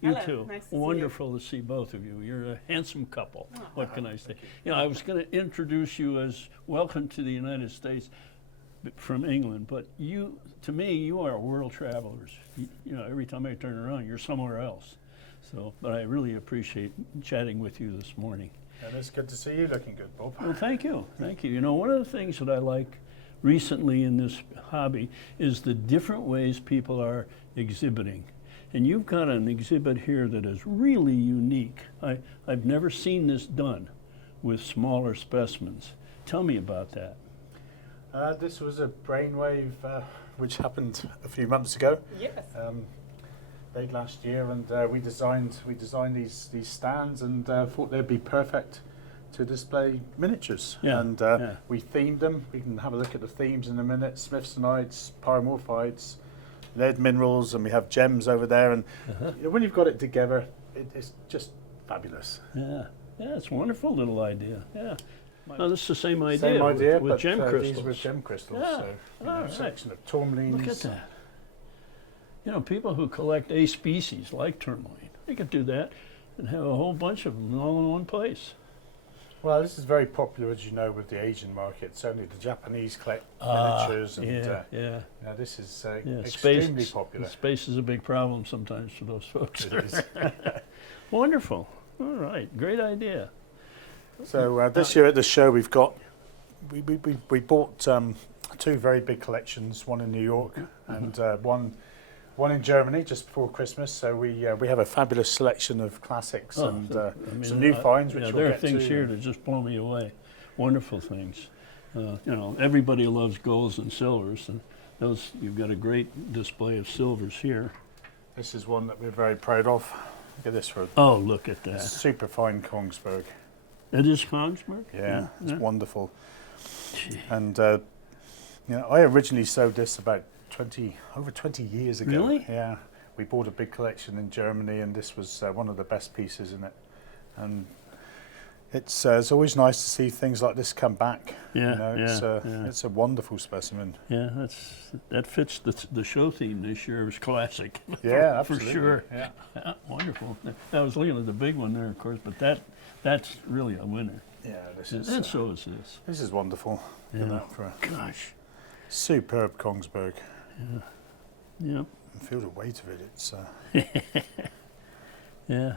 You Hello, too. nice to see Wonderful to see both of you. You're a handsome couple. Oh, What can I say? You know, I was going to introduce you as welcome to the United States from England, but you, to me, you are world travelers. You know, every time I turn around, you're somewhere else. So, but I really appreciate chatting with you this morning. And it's good to see you looking good, Bob. Well, thank you. Thank you. You know, one of the things that I like recently in this hobby is the different ways people are exhibiting. And you've got an exhibit here that is really unique. I've never seen this done with smaller specimens. Tell me about that. This was a brainwave which happened a few months ago. Yes. Late last year, and we designed these stands and thought they'd be perfect to display miniatures. Yeah, And we themed them. We can have a look at the themes in a minute. Smithsonites, pyromorphites, lead minerals, and we have gems over there. And you know, when you've got it together, it's just fabulous. Yeah, yeah, it's a wonderful little idea. Yeah. No, this is the same idea. Same idea, with but gem crystals. these were gem crystals. Yeah. So, you know, All right. section of tourmalines. Look at that. You know, people who collect a species like tourmaline, they could do that and have a whole bunch of them all in one place. Well, this is very popular, as you know, with the Asian market. Certainly, the Japanese collect miniatures, and yeah. you know, this is Yeah, extremely popular. Space is a big problem sometimes for those folks. It is. Wonderful. All right, great idea. So this year at the show, we bought two very big collections, one in New York and one in Germany just before Christmas. So we have a fabulous selection of classics and I mean, some new finds, which yeah, we'll there are get things to. here that just blow me away. Wonderful things. You know, everybody loves golds and silvers, and those you've got a great display of silvers here. This is one that we're very proud of. Look at this for Oh, look at a that. super fine Kongsberg. It is Kongsberg? Yeah, it's Yeah. wonderful. And you know, I originally sewed this about over 20 years ago. Really? Yeah. We bought a big collection in Germany, and this was one of the best pieces in it. And it's always nice to see things like this come back. Yeah, You know, yeah. it's a wonderful specimen. Yeah, that fits the show theme this year. It was classic. Yeah, for absolutely. sure. Yeah. Yeah, wonderful. I was looking at the big one there, of course, but that's really a winner. Yeah, this And is so is this. this is wonderful. Yeah. You know, for a Gosh. superb Kongsberg. Yeah. And feel the weight of it. It's Yeah.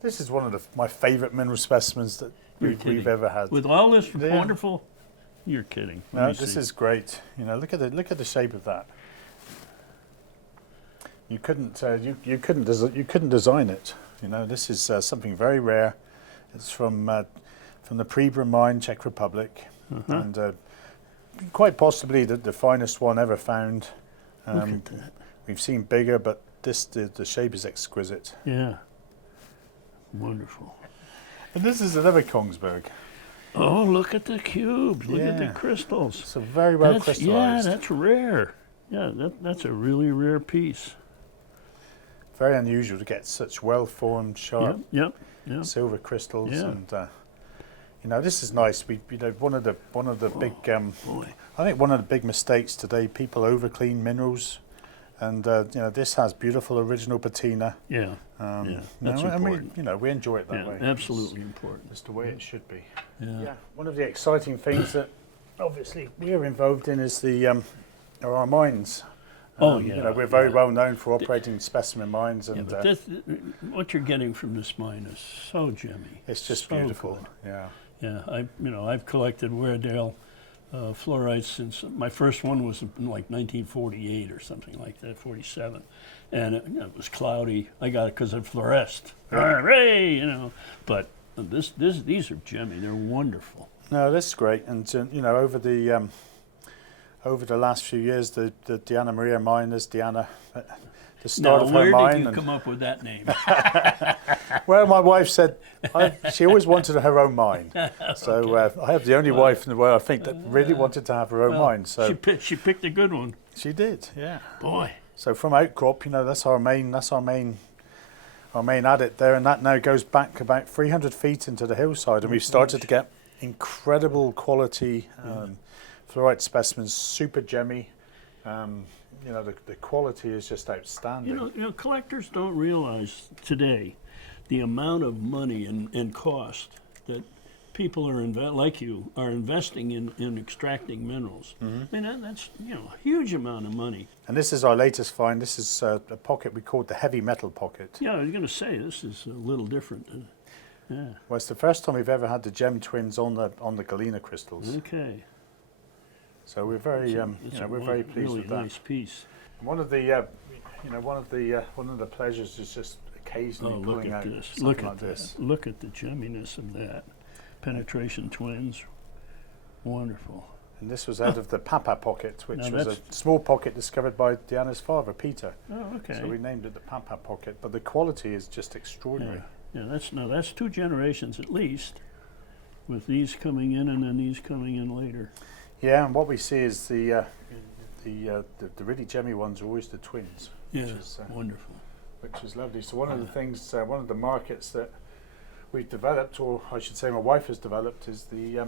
this is one of my favourite mineral specimens that You're we've kidding. ever had. With all this Yeah. wonderful, you're kidding. Let No, me this see. is great. You know, look at the shape of that. You couldn't you couldn't design it. You know, this is something very rare. It's from the Pribram mine, Czech Republic, and quite possibly the finest one ever found. Look at that. We've seen bigger, but the shape is exquisite. Yeah. Wonderful. And this is another Kongsberg. Oh, look at the cubes. Look at the Yeah. crystals. It's a very well Yeah, crystallized. that's rare. Yeah, that's a really rare piece. Very unusual to get such well-formed, sharp Yep. silver crystals, Yeah. and you know, this is nice. You know, one of the big Boy. I think one of the big mistakes today, people overclean minerals, and you know, this has beautiful original patina. Yeah. You That's know, and important. we enjoy it that Yeah, way. absolutely important. It's the way it should be. Yeah. One of the exciting things that obviously we're involved in is are our mines. Oh, You yeah, know, we're very yeah. well known for operating specimen mines, Yeah, and but what you're getting from this mine is so gemmy. it's just so beautiful. good. Yeah. Yeah, I've collected Weardale fluorites since my first one was in like 1948 or something like that, 47, and it was cloudy. I got it because it fluoresced. Hooray, you know. But these are gemmy. They're wonderful. No, that's great. And you know, over the last few years, the Diana Maria mine is the start of her where mine. did you and come up with that name? well, my wife said she always wanted her own mine. So I have the only wife in the world, I think, that really wanted to have her own mine. So she picked a good one. she did, yeah. Boy. So from outcrop, you know, that's our main adit there, and that now goes back about 300 feet into the hillside, and we've started to get incredible quality fluorite specimens, super gemmy. you know, the quality is just outstanding. You know, collectors don't realize today the amount of money and cost that people are like you are investing in extracting minerals. I mean, that's, you know, a huge amount of money. And this is our latest find. This is a pocket we called the heavy metal pocket. Yeah, I was going to say this is a little different. Yeah. Well, it's the first time we've ever had the gem twins on the galena crystals. Okay. So we're very, you know, we're very pleased really with that. Nice piece. One of the, you know, one of the pleasures is just occasionally Look pulling at out this. something Look like at this. that. Look at the gemminess of that. Penetration twins. Wonderful. And this was out of the Papa pocket, which Now was a that's- small pocket discovered by Diana's father, Peter. Oh, okay. So we named it the Papa pocket, but the quality is just extraordinary. Yeah, that's 2 generations at least, with these coming in and then these coming in later. Yeah, and what we see is the really gemmy ones are always the twins, Yeah, which is wonderful. which is lovely. So one of the things, one of the markets that we've developed, or I should say my wife has developed, is the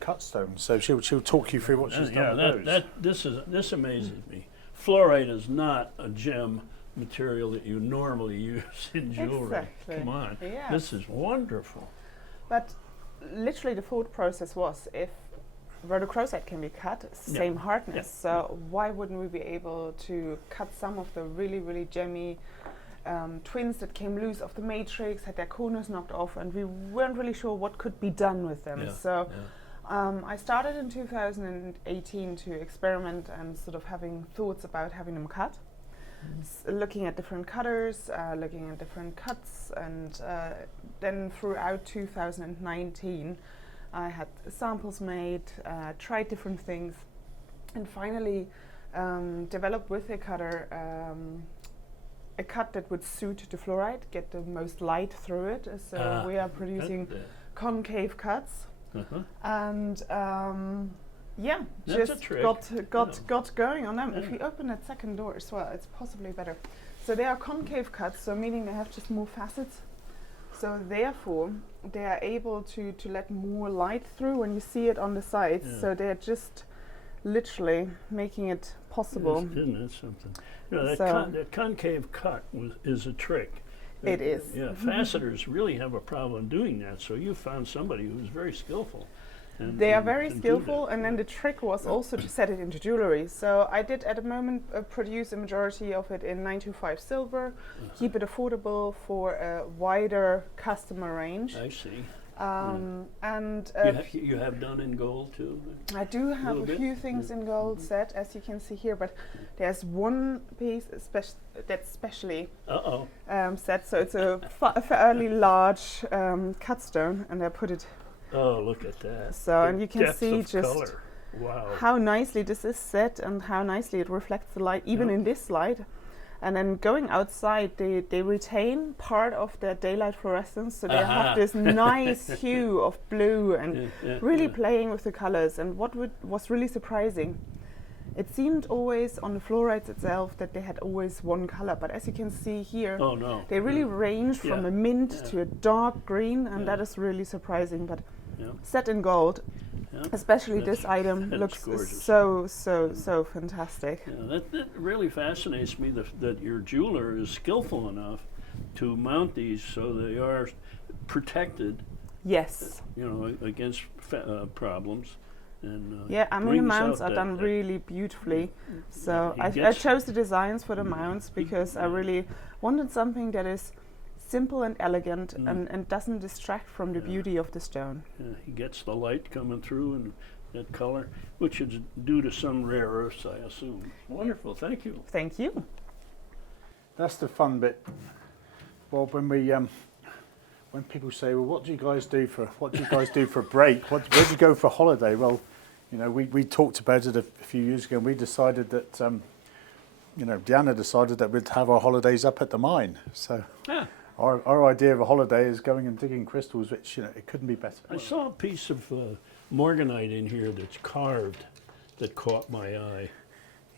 cut stone. So she'll talk you through what she's done with those. This amazes me. Fluorite is not a gem material that you normally use in jewelry. Exactly. Come on, Yeah. this is wonderful. But literally the thought process was, if rhodochrosite can be cut, same hardness, so why wouldn't we be able to cut some of the really, really gemmy twins that came loose off the matrix, had their corners knocked off, and we weren't really sure what could be done with them. Yeah, So I started in 2018 to experiment and sort of having thoughts about having them cut. Looking at different cutters, looking at different cuts, and then throughout 2019 I had samples made, tried different things, and finally developed with a cutter a cut that would suit the fluorite, get the most light through it. So we are producing concave cuts, and yeah, That's a just trick. got going on them. If you open that second door as well, it's possibly better. So they are concave cuts, so meaning they have just more facets. So therefore, they are able to let more light through when you see it on the sides. Yeah. So they're just literally making it possible. Isn't that something? You know, So- that concave cut is a trick. It is. Yeah, facetors really have a problem doing that. So you found somebody who's very skillful. And They are and very can do skillful, that. and then the trick was also to set it into jewelry. So I did at the moment produce a majority of it in 925 silver, keep it affordable for a wider customer range. I see. And You have done in gold too? I do have little a bit? few things in gold set, as you can see here, but there's one piece that's specially Uh-oh. set. So it's a fairly large cut stone, and I put it. Oh, look at that. So, The and you can depth see of just color. Wow. how nicely this is set and how nicely it reflects the light, even in this light. And then going outside, they retain part of their daylight fluorescence, so they have this nice hue of blue and really playing with the colors. And what was really surprising, it seemed always on the fluorites itself that they had always one color, but as you can see here, Oh, no. they really range from Yeah. a mint Yeah. to a dark green, and Yeah. that is really surprising. But Yeah. set in gold, Yeah. especially That's- this item, that's looks gorgeous. so fantastic. Yeah, that really fascinates me that your jeweler is skillful enough to mount these so they are protected, Yes. you know, against problems. And, Yeah, I mean the brings mounts out are that- done that- really beautifully. So he I gets- chose the designs for the mounts because I really wanted something that is simple and elegant and doesn't distract from the beauty of the stone. he gets the light coming through and that color, which is due to some rare earths, I assume. Wonderful, thank you. Thank you. That's the fun bit, Bob. When people say, "Well, what do you guys do for a break? Where do you go for holiday?" Well, you know, we talked about it a few years ago, and we decided that, you know, Diana decided that we'd have our holidays up at the mine. So Ah, our idea of a holiday is going and digging crystals, which, you know, it couldn't be better. I saw a piece of morganite in here that's carved that caught my eye.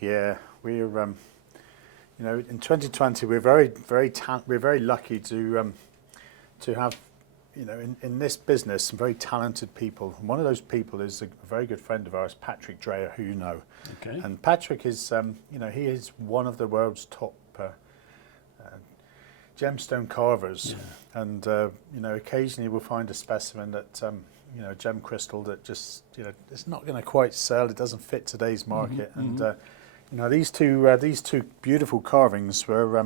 Yeah, we're, you know, in 2020 we're very lucky to have, you know, in this business, some very talented people. And one of those people is a very good friend of ours, Patrick Dreher, who you know. Okay. And Patrick is, you know, he is one of the world's top gemstone carvers. Yeah. And, you know, occasionally we'll find a specimen that, you know, gem crystal that just, you know, it's not going to quite sell. It doesn't fit today's market. And, you know, these two beautiful carvings were,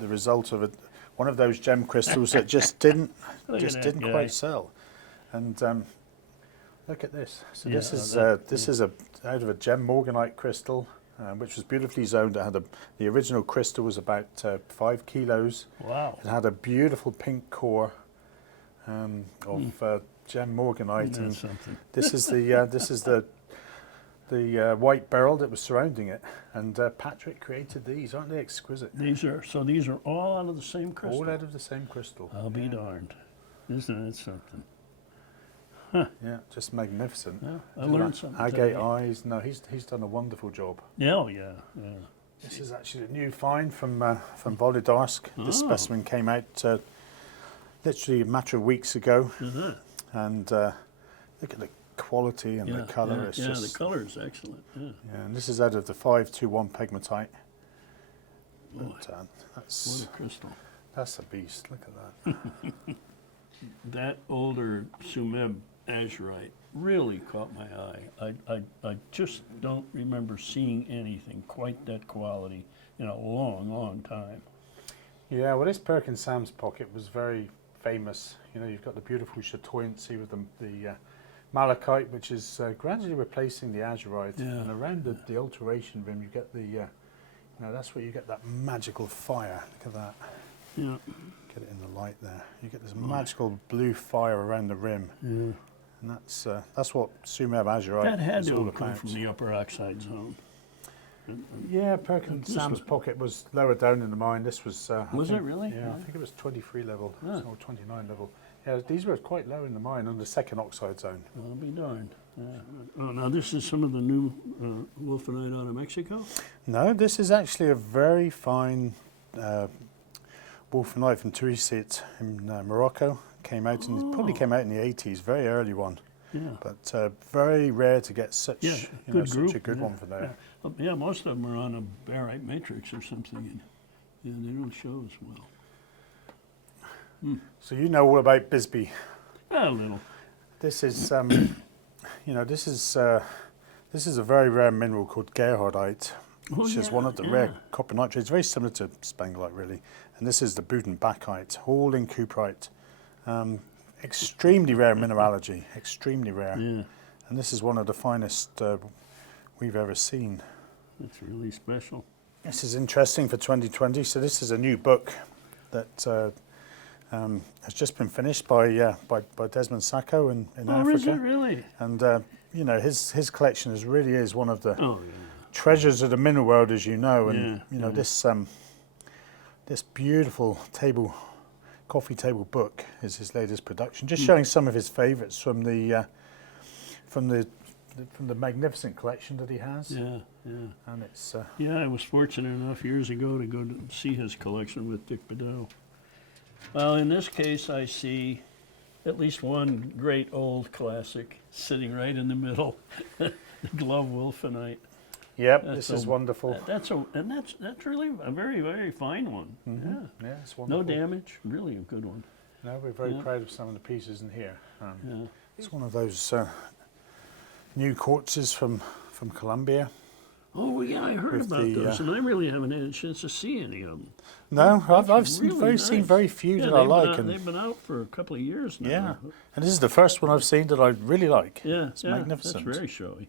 the result of one of those gem crystals that just didn't quite sell. And look at this. So Yeah, this is out of a gem morganite crystal, which was beautifully zoned. It had the original crystal was about 5 kilos. Wow. It had a beautiful pink core of gem morganite, That's and something. this is the white beryl that was surrounding it. And Patrick created these. Aren't they exquisite? These are all out of the same crystal. All out of the same crystal. I'll be darned. Isn't it something? Yeah, just magnificent. Yeah, I learned something Agate today. eyes. No, he's done a wonderful job. Yeah, oh, yeah. This is actually a new find from Volodarsk. This Oh. specimen came out literally a matter of weeks ago, and look at the quality and the colour. Yeah, It's yeah, just, the color is excellent. Yeah. yeah, and this is out of the 521 pegmatite. Boy, But, what that's a crystal. a beast. Look at that. That older Tsumeb Azurite really caught my eye. I just don't remember seeing anything quite that quality in a long, long time. Yeah, well, this Perkins Sam's pocket was very famous. You know, you've got the beautiful chatoyancy with the malachite, which is gradually replacing the azurite. Yeah. And around the alteration rim, you get the, you know, that's where you get that magical fire. Look at that. Yeah. Get it in the light there. You get this magical blue fire around the rim. Yeah. And that's what Tsumeb azurite That had is to all have come about. from the upper oxide zone. Yeah, Perkins This Sam's was- pocket was lower down in the mine. This was. I Was think- it really? Yeah, Yeah. I think it was 23 level Ah. or 29 level. Yeah, these were quite low in the mine on the second oxide zone. I'll be darned. Yeah. Oh, now this is some of the new Wulfenite out of Mexico? No, this is actually a very fine Wulfenite from Toussit in Morocco. Probably came out in the 80s, very early one. Yeah. But very rare to get such, Yeah, you know, good such group. a good yeah. one for there. Yeah. Yeah, most of them are on a barite matrix or something. And, yeah, they don't show as well. So you know all about Bisbee. A little. This is, you know, this is a very rare mineral called Gerhardtite, which is one of the rare copper nitrates, very similar to spanglite really. And this is the Buttgenbachite, all in cuprite. Extremely rare mineralogy, extremely rare. Yeah, And this is one of the finest we've ever seen. that's really special. This is interesting for 2020. So this is a new book that has just been finished by Desmond Sacco in Africa. Is it really? And you know, his collection really is one of the Oh, yeah. treasures of the mineral world, as you know. And Yeah, you know, yeah. this beautiful coffee table book is his latest production, just showing some of his favourites from the magnificent collection that he has. Yeah, yeah. And it's Yeah, I was fortunate enough years ago to go to see his collection with Dick Bedell. Well, in this case, I see at least one great old classic sitting right in the middle, the glove Wulfenite. yep, That's this is a- wonderful. That's really a very, very fine one. Yeah. Yeah, it's No wonderful. damage, really a good one. No, we're very Yeah. proud of some of the pieces in here. Yeah. It's one of those new quartzes from Colombia. Oh, yeah, I heard With about the, those, and I really haven't had a chance to see any of them. No, I've seen Really seen nice. very few Yeah, that I they've like. been, And they've been out for a couple of years now. yeah, and this is the first one I've seen that I really like. Yeah, It's yeah, magnificent. That's very showy.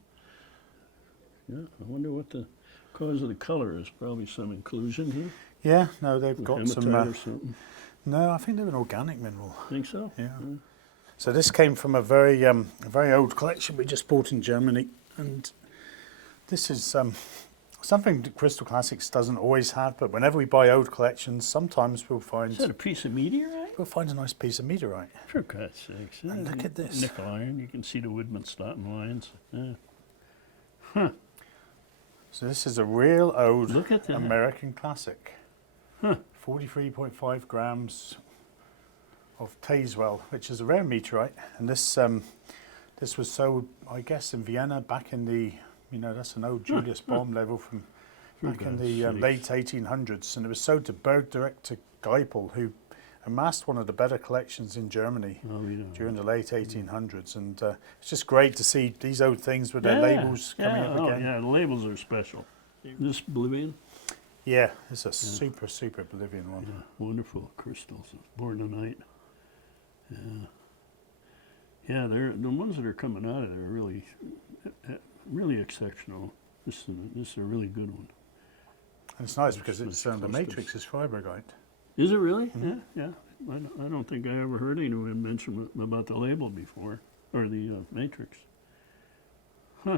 Yeah, I wonder what the cause of the color is. Probably some inclusion here. Yeah, no, they've got Hematite some. or something. No, I think they're an organic mineral. Think so? Yeah. So this came from a very old collection we just bought in Germany, and this is something that Crystal Classics doesn't always have. But whenever we buy old collections, sometimes we'll Is that find a piece of meteorite? a nice piece of meteorite. For God's sakes. And Yeah, look at this. Nickel iron. You can see the Woodman-Stoughton lines. Yeah. So this is a real old Look at that. American classic. 43.5 grams of Tazewell, which is a rare meteorite, and this was sold, I guess, in Vienna back in the, that's an old Julius bomb level from back in the late 1800s, and it was sold to Bergdirektor Geipel, who amassed one of the better collections in Germany during the late 1800s, and it's just great to see these old things with their labels coming up again. Yeah, the labels are special. This Bolivian? Yeah, it's a super Bolivian one. Yeah, wonderful crystals, bornonite. Yeah, they're the ones that are coming out of there are really exceptional. This is a really good one. And it's nice because it's the matrix is fibergite. Is it really? Mm-hmm. Yeah. I don't think I ever heard anyone mention about the label before, or the matrix. Huh.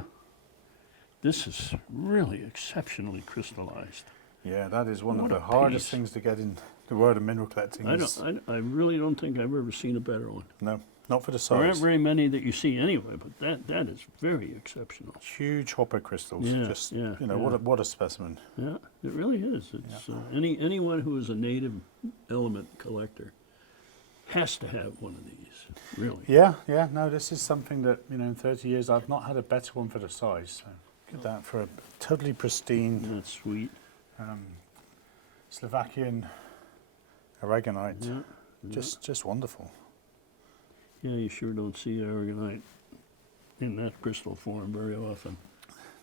This is really exceptionally crystallized. Yeah, that is one What of a the hardest piece. things to get in the world of mineral collecting. I really don't think I've ever seen a better one. No, not for the There aren't size. very many that you see anyway, but that is very exceptional. Huge hopper crystals. Yeah, What a specimen. Yeah, it really is. It's anyone who is a native element collector has to have one of these. Really. Yeah. No, this is something that in 30 years I've not had a better one for the size. So get that for a totally pristine That's sweet. Slovakian aragonite. Yeah. Just wonderful. Yeah, you sure don't see aragonite in that crystal form very often.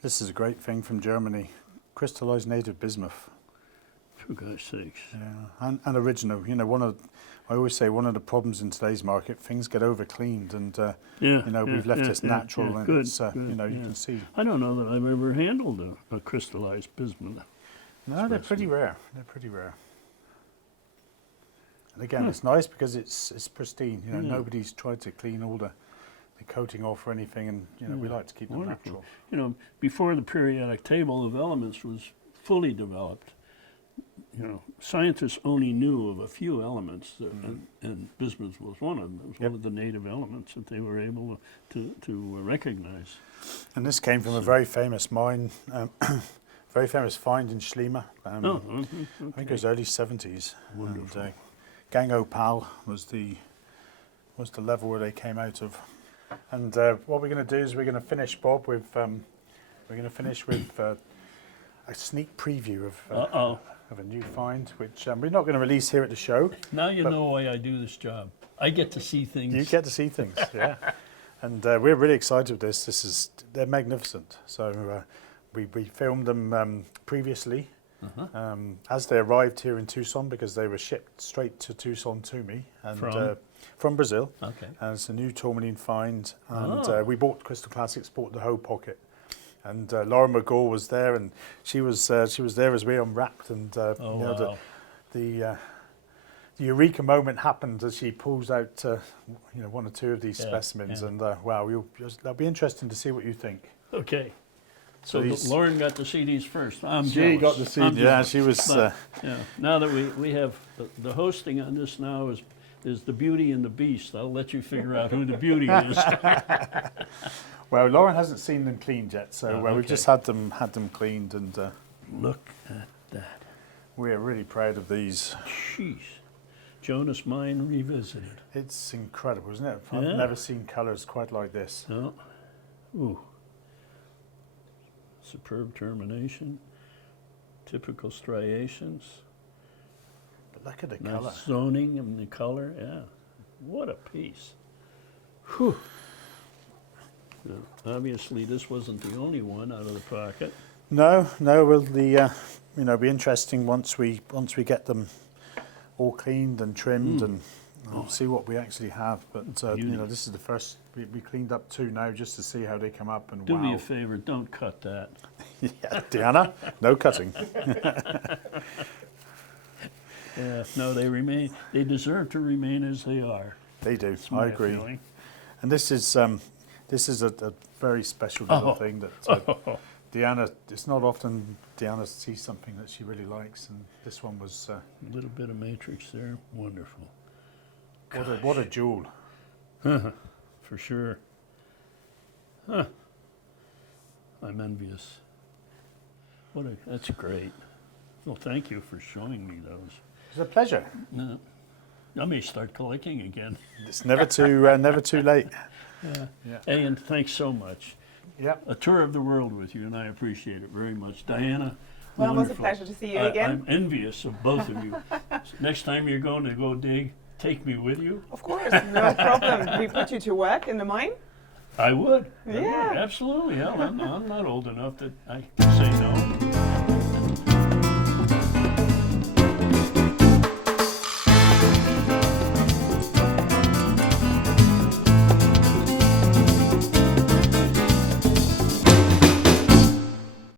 This is a great thing from Germany. Crystallized native bismuth. For gosh sakes. Yeah, and original. I always say one of the problems in today's market, things get over cleaned, and we've left this natural, and good, it's you can see. I don't know that I've ever handled a crystallized bismuth. No, they're pretty rare. And again, it's nice because it's pristine. Nobody's tried to clean all the coating off or anything, and we like to keep them Wonderful. natural. Before the periodic table of elements was fully developed, scientists only knew of a few elements, and bismuth was one of them. It was one of the native elements that they were able to recognize. And this came from a very famous mine, very famous find in Schliemann. I think it was early 70s. Wonderful. And, Gang Opal was the level where they came out of. And what we're going to do is we're going to finish, Bob, with a sneak preview of a new find, which we're not going to release here at the show. Now you know why I do this job. I get to see things. You get to see things, yeah. And we're really excited with this. They're magnificent. So we filmed them previously as they arrived here in Tucson, because they were shipped straight to Tucson to me, and from Brazil. Okay. And it's a new tourmaline find, and we bought Crystal Classics, bought the whole pocket. And Laura McGaw was there, and she was there as we unwrapped, and the eureka moment happened as she pulls out one or two of these specimens, and that'll be interesting to see what you think. Okay. So Lauren got to see these first. I'm She jealous. got to see. I'm Yeah, jealous. she was. But, now that we have the hosting on this now is the Beauty and the Beast. I'll let you figure out who the Beauty is. Well, Lauren hasn't seen them cleaned yet, so okay. we've just had them cleaned, and Look at that. we're really proud of these. Jeez. Jonas Mine revisited. It's incredible, isn't it? I've Yeah. never seen colours quite like this. No. Ooh. Superb termination. Typical striations. But look at the Nice colour. zoning and the color. Yeah. What a piece. Whew. Obviously, this wasn't the only one out of the pocket. No. Will be interesting once we get them all cleaned and trimmed, and we'll see what we actually have. But this is the first. We cleaned up two now just to see how they come up. And Do wow. me a favor, don't cut that. Yeah, Diana, no cutting. Yeah, no, they remain. They deserve to remain as they are. They do. That's my I agree. feeling. And this is a very special little thing that Diana. It's not often Diana sees something that she really likes, and this one was. A little bit of matrix there. Wonderful. What a jewel. For sure. Huh. I'm envious. That's great. Well, thank you for showing me those. It's a pleasure. No, I may start collecting again. It's never too late. Yeah. Hey, and thanks so much. Yeah. A tour of the world with you, and I appreciate it very much. Diana, Well, it was a wonderful. pleasure to see you again. I'm envious of both of you. Next time you're going to go dig, take me with you. Of course, no problem. We put you to work in the mine. I would. I would, Yeah. absolutely. Hell, I'm not old enough that I can say no.